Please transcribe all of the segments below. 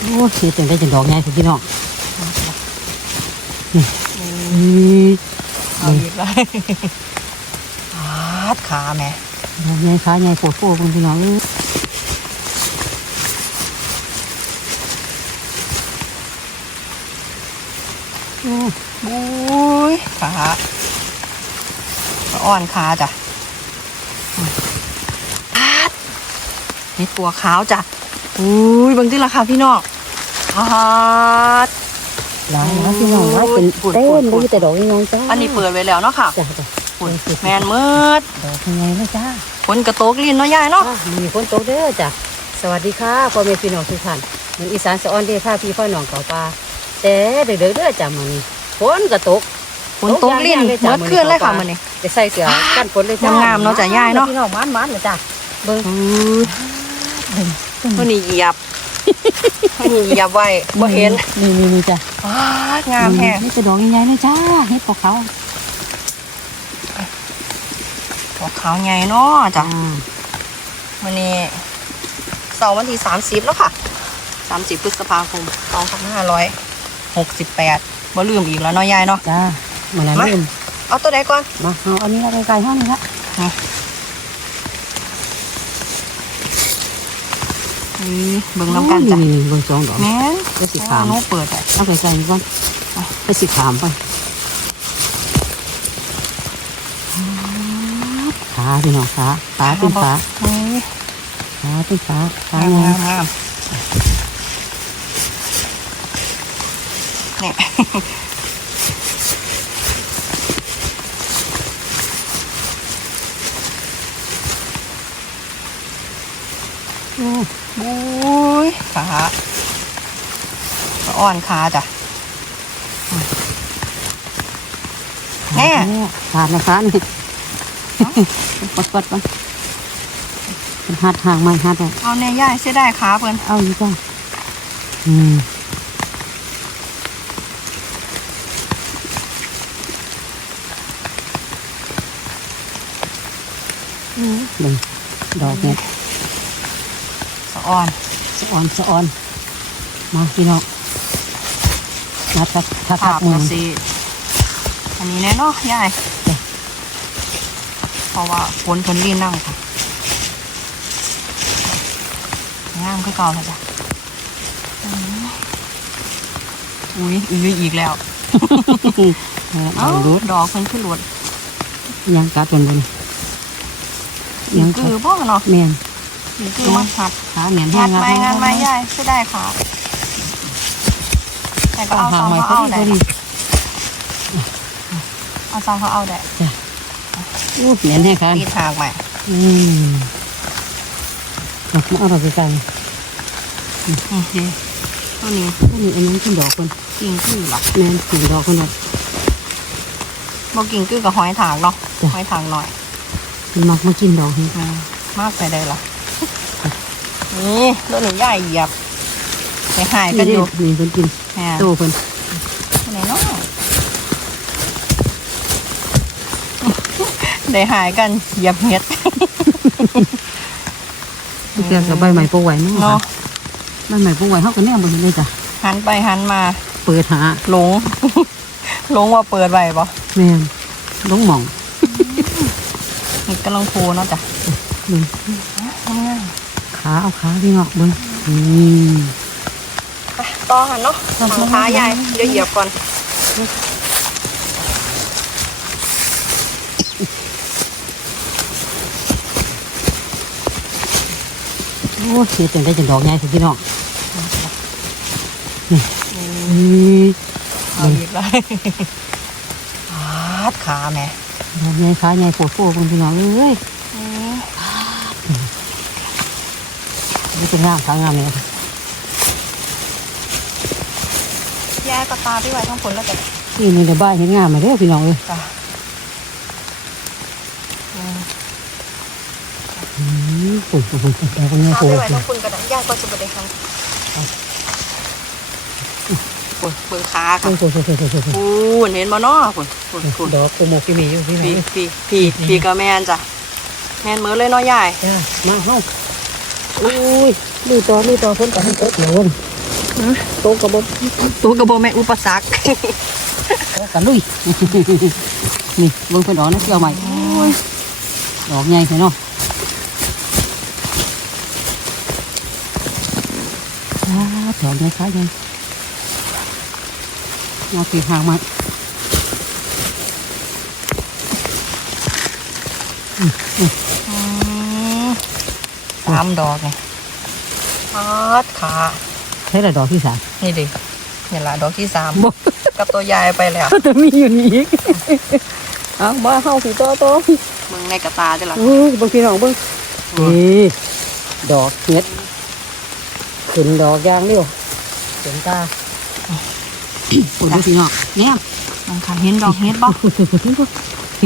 โอ้ยนี่จังได้จังดอกใหญ่พี่น้องนี่เอาอีกแล้วปาดขาแม่ดอกใหญ่ขาใหญ่โผล่โผล่พี่น้องเอ้ยโอ้ยขาอ่อนขาจ้ะปาดนี่ตัวขาวจ้ะ อุ้ยเบางที่ราคาพี่น้องปาดหลายแล้วพี่น้องว่าเป็นปุ่นเต้ปุ่นนปุ่นเลยแต่ดอกใหญ่จ้าอันนี้เปิดไว้แล้วเนาะค่ะจ้าจ้าปุ่นแมนมืดดอกใหญ่เลยจ้าฝนกระโตกลิ้นเนาะยายเนาะ อะมีฝนตกเด้อจ้ะสวัสดีค่ะพ่อแม่พี่น้องทุกท่านเหมือนอีสานสะออนเด้อพาพี่พ่อน้องเก่าปลาแต่เด็กๆเด้อจ้ะมื้อนี้ฝนก็ตกฝนตกลิ้นตกยามๆเลยจ้ะเมื่อคืนเลยค่ะมันนี่ไปใส่เสื้อกันฝนเลยจ้างามๆเนาะจ้ะยายเนาะ พี่น้องมันๆเลยจ้ะเบิ่ง ตัวนี้เหยียบตัวนี้เหยียบไว้บ่เห็นนี่นี่นี่จ้ะปาดงามแฮะนี่เป็นดอกใหญ่ๆเลยจ้าเฮ็ดปอกเขาดอกขาวใหญ่เนาะจ้ะจ้าวันนี้เสาร์วันที่สามสิบแล้วค่ะสามสิบพฤษภาคมสองพันห้าร้อยหกสิบแปดบ่ลืมอีกแล้วเนาะยายเนาะจ้ามาแล้วมาลืมเอาตัวใดก่อนมาเอาอันนี้ละไกลๆห้องนี้ละ นี่เบิ่งน้ำกันจ้ะนี่ๆเบิ่งสองดอกแม่นก็สิขามโน้เปิดไปเอาไปใส่ก่อนไปสิขามไปขาพี่น้องขาขาเป็นขานี่ขาเป็นขาขางามไงงามงามเนี่ยโอ้ โอ้ยขาอ่อนขาจ้ะแน่ขาดนะคะนี่ปัดปัดปัดเป็นหัดห่างไม้หัดเลยเอาเนี่ยย่ายเสียได้ขาเพิ่นเอาอยู่จ้ะอืมเบิ่งดอกเนี่ยสะ อ่อนสะออนสะออนมาพี่น้องมาทักทักทัภากพมืมาอสิอันนี้แน่เนาะย่ายจ้ะเพราะว่าฝนเพิ่นรีนนั่งค่ะงามคือเก่าแล้วจ้ะอืมอุ้ยอุ้ยอีกแล้วเออเอ้าเอาดูดดอกเพิ่นขึ้นหลดยังกัดบนบนนี่คือบ่เนาะแม่น นี่คือมาหัดขาเหนียนงาแห้นงไม้งานไม้ย่ายเสียได้ขาแต่ก็เอาเอาหาซองไม้เขาพอเอาดีได้พอดีเอาซองเขาเอาได้อู้เหนียนแห้งขาตีทางใหม่อืมเอามาเอาดอกไกลนี่ดิตัวนี้ๆนี่อันนี้ขึ้นดอกคนกิ่งคือหรอแม่นถึงดอกคนละบ่กิ่งคือกับหอยถางเนาะจ้ะ หอยถางหน่อยมันมักมากินดอกนี่อืมมากไปได้ละ นี่ตัวนี้ใหญ่เหยียบไปหายกันอยู่นี่เพิ่นกินแหมโตเพิ่นไหนเนาะได้หายกันเหยียบเห็ดเกี่ยวกับใบใหม่ปลูกไว้เนาะเนาะใบใหม่ปลูกไว้เฮาก็แนมบ่เห็นเลยจ้ะหันไปหันมา เปิดหาหลงหลงว่าเปิดไว้ปะแม่นลงหม่องนี่กำลังโพเนาะจ้ะเบิ่งง่าย ขาเอาขาพี่น้องเบิ่งอืมๆไปต่อหันเนาะทางขาใหญ่เดี๋ยวเหยียบก่อน โอ้ยเฮ็ดจังได้จังดอกใหญ่พี่น้องนี่เอาอีกแล้วปาดขาแม่ดอกใหญ่ขาใหญ่โผล่โผล่พี่น้องเอ้ย นี่เป็นงามขางามเลยแย่กระตาพี่ไว้ทั้งผลแล้วจ้ะนี่นี่เดี๋ยวบ้านเห็นงามมาเด้อพี่น้องเอ้ยจ้ะอืมอืมปุ่นปุ่นปุ่นดอกใหญ่ตาโผล่พี่ไว้ทั้งผลกระดังย่าก็จะบไดหันปวดเบิ่งขาโอ้ค่ะโหโอ้โหโอ้โหโอ้โหปูนเห็นบ่เนาะปวดปวดปวดดอกโคโมกิมีอยู่พี่น้องพี่เอ้ยพี่พี่พี่ก็แมนจ้ะแมนเหมือนเลยเนาะยายจ้ามาเฮ้า อุ้ยดูต่อดูต่อพ้นกับให้ตกเหลวนโตกระบอกตัวกระโบแม่นอุปสรรคโตกระลุยนี่เบิ่งเพิ่นดอกนะเกี่ยวใหม่โอ้ยดอกใหญ่เนาะอ้าดอกใหญ่ค่ะใหญ่เอาปีกหางมาอืม สามดอกไงพาดขาใช่ละดอกที่สามนี่ดินี่ละดอกที่สามบ่กับตัวยายไปแล้วจะมีอยู่นี่อีกเอามาเข้าสีโตโตมึงในกระตาจ้ะล่ะอุ้ยเบางพี่น้องเบิ่งนี่ดอกเห็ดขึ้นดอกยางเร็วเห็นตาปวดพี่น้องเนี่ยน้องค่ะเห็นดอกเห็ดบ่ป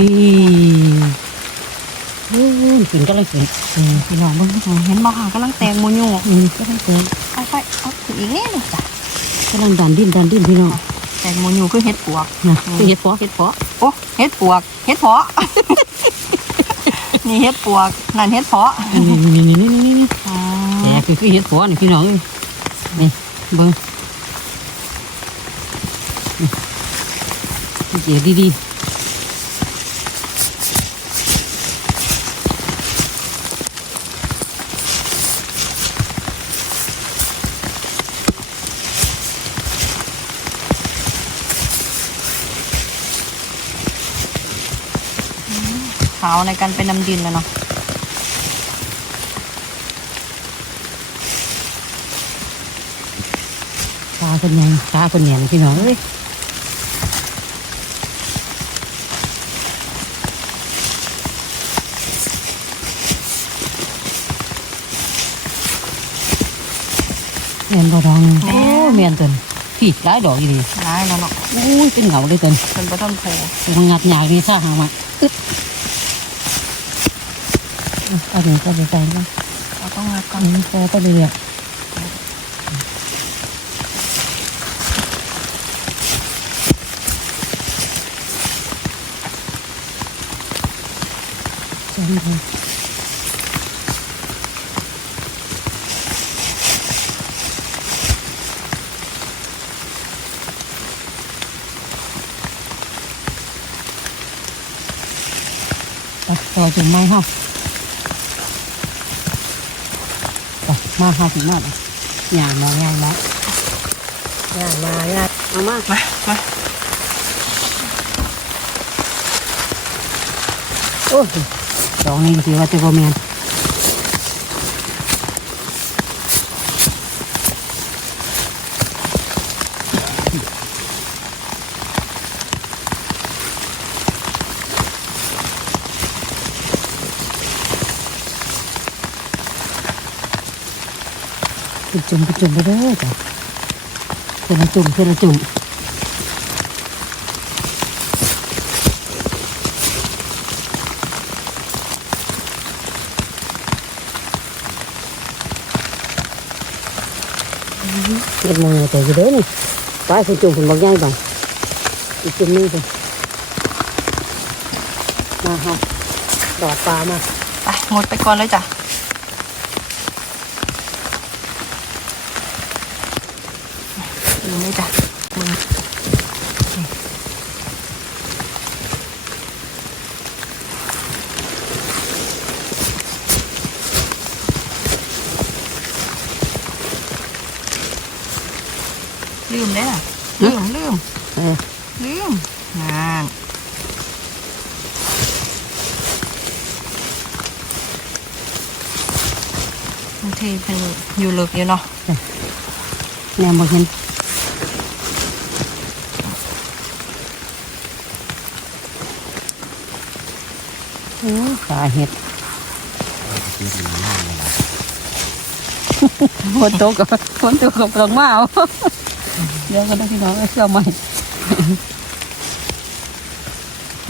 วดปวดปวดปวดพี่อู้ขึ้นก็เลยขึ้นพี่น้องเบิ่งเห็นบ่ค่ะกำลังแตงโมยูอืมก็ต้องเติมเอาไปเอาถึงอีกนิดหนึงจ้ะกำลังดันดิ้นดันดิ้นพี่น้องแตงโมยูคือเห็ดปวกนะเห็ดเพาะเห็ดเพาะโอ้เห็ดปวกเห็ดเพาะนี่เห็ดปวกนั่นเห็ดเพาะนี่นี่นี่นี่นี่นี่อ๋อแหมคือคือเห็ดเพาะนี่พี่น้องเอ้ยนี่เบิ่งนี่เดี๋ยวดี ขาวในการเป็นน้ำดินแล้วเนาะตาคนยังตาคนแหนพี่น้องเอ้ยเมียนบ่ดองโอ้เมียนตนพี่หลายดอกอีดีร้ายแล้วเนาะอุ้ยเป็นเหงาเลยตนเป็นประต้นโพมันงัดยากนี่ซ่าหางมาอึ๊ด เอาเดี๋ยวก็ไปใส่แล้วเราต้องงัดก่อัอนนนี้พอก็เลยอะใช่ไหมไปต่อจุ่มไม้ห้าไมาห้าถึงมาเลยหยามาง่ายแล้วหยามาหยาเอามามามาโอ้ยดอกนี้สิว่าจะบ่แมนไจุ่มไปจุ่มไปเด้อจ้ะเพื่อนจุ่มเพื่อนจุ่มเก็บมือแต่อยู่เด้นี่ปลาสิจุ่มเป็นบอกใหญ่บ่งอีกจุ่มนึงสิมาฮะดอดปลามาไปงดไปก่อนเลยจ้ะ ดูเลยจ้ะมึงลืมได้ล่ะลืมลืมเออลืมงานบางทีเป็นอยู่ลึกอยู่เนาะแนมบอกเห็น ขาเห็ดฝนตกกับฝนตกกับกลางมาเอาเดี๋ยวก็ต้องพี่น้องเสื้อใหม่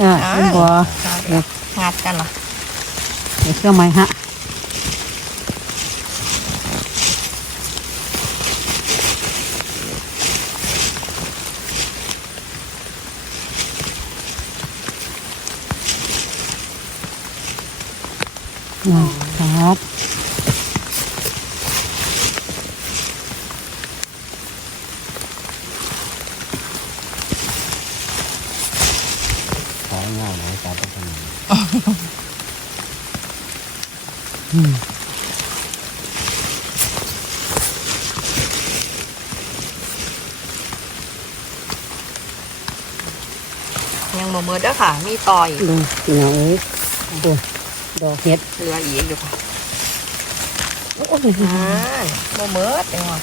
อ่าเป็นบัวงัดกันเหรอเสื้อใหม่ฮะ นะครับของายหน่อยตาตะกันอืมยังหมดเด้วยค่ะ มีต่ออีก ดูเหงาโอ้ ดอกเห็ดเหลืออีกอยู่ค่ะโอ้ยอ่าบ่เมิดเดี๋ยวอะ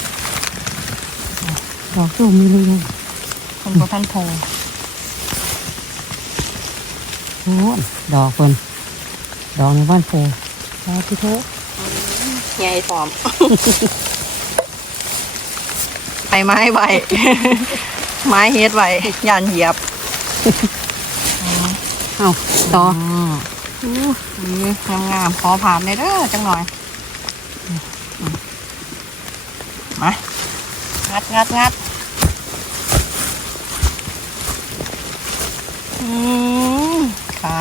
ดอกตัวมีเลยนะคนบ่ทันโพโอ้ยดอกเพิ่นดอกในบ้านโพดอกที่โทใหญ่พร้อมไปไม้ไว้ไม้เฮ็ดไว้ย่านเหยียบ เอาต่อ อู้ยงามๆขอผ่านเลยเด้อจังหน่อยมางัดงัดงัดอืมขา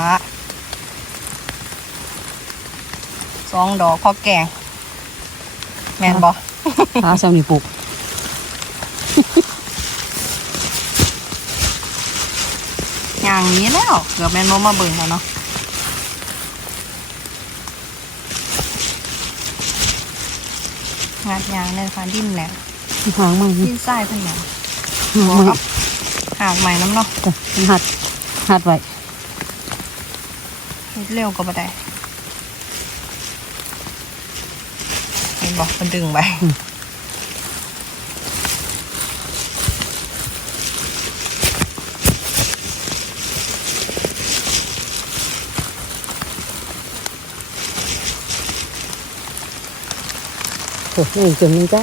สองดอกพอแกง แมนบอขาสามีปลูกอย่างนี้แล้วเกือบแมนโมมาเบิ่งแล้วเนาะ งัดยางเลยค่ะดิ้นแหลมหางมันดิ้นไส้เพิ่นแหลมหางหัวมันกับหากใหม่น้ำเนาะจ้ะมันหัดหัดไว้เฮ็ดเร็วก็บ่ได้เห็นบอกมันดึงไป นี่จนมันจ้า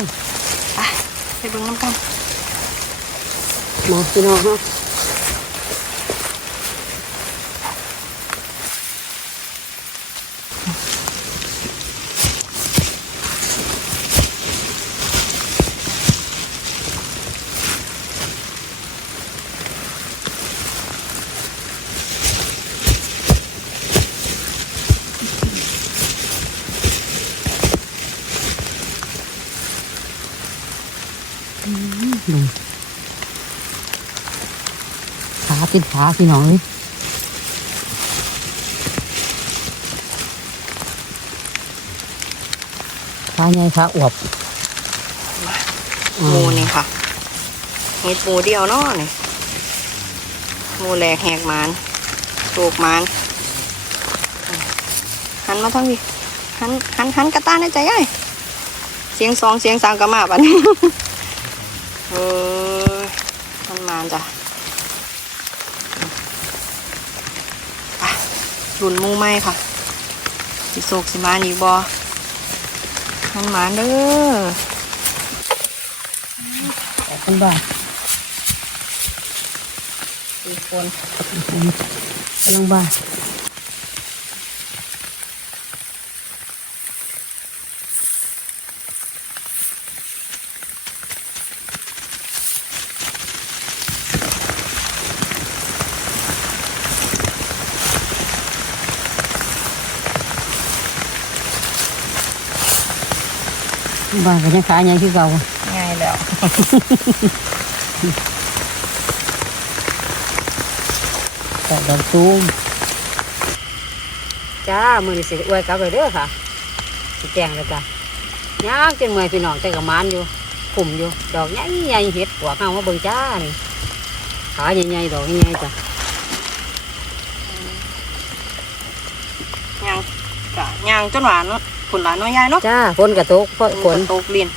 ไปเบิ่งน้ำกันมาพี่น้องเนาะ ขาเป็นขาพี่น้องเลยขาใหญ่ขาอวบหมูนี่ค่ะเห็ดหมูเดียวเนาะนี่หมูแหลกแหกหมานโตกหมานหันมาทางนี้หันหันหันกระต้าในใจยัยเสียงสองเสียงสามกระมาบันี้เออมันมานจ้ะไป รุนมูไหมค่ะ สิโศกสิมานีบอมันหมานเด้อแต่เป็นบ้าสี่คนกำลังบ้า บ้านก็ยังขาใหญ่คือเก่าง่ายแล้วแต่ดอกตูมจ้า มือนี่สิอวยกลับไปเด้อค่ะสิแจงแล้วจ้ะย่างจนเมื่อยพี่น้องแต่กับมานอยู่ขุ่มอยู่ ดอกใหญ่ใหญ่ๆเห็ดปวกเอามาเบิ่งจ้านี่ขาใหญ่ๆดอกใหญ่ๆจ้ะย่างกะย่างจนหวานเนาะ ผลหลานน้อยยายเนาะจ้าฝนกระตกเพราะฝนตกเรียน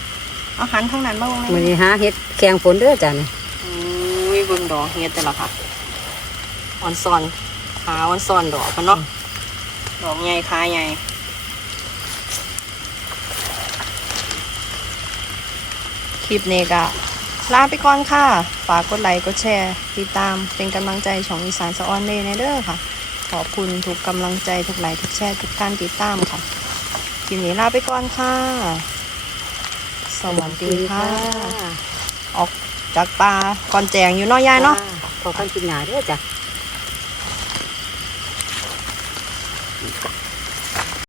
เอาหันทั้งนั้นมาเบิ่งมือเลยนี้หาเห็ดแข็งฝนเด้อจ้ะนี่อุ้ยเบิ่งดอกเฮ็ดแต่ละค่ะอ่อนซอนขาอ่อนซอนดอกมันเนาะดอกใหญ่ขาใหญ่คลิปนี้ก็ลาไปก่อนค่ะ ฝากกดไลค์กดแชร์ ติดตามเป็นกำลังใจช่องอีสานสะออนเดย์ในเด้อค่ะ ขอบคุณทุกกำลังใจทุกไลค์ทุกแชร์ทุกการติดตามค่ะ คลิปนี้ลาไปก่อนค่ะ สวัสดีค่ะ ออกจากป่าก่อนแจงอยู่เนาะยายเนาะขอกันกินหนาเด้อจ้ะ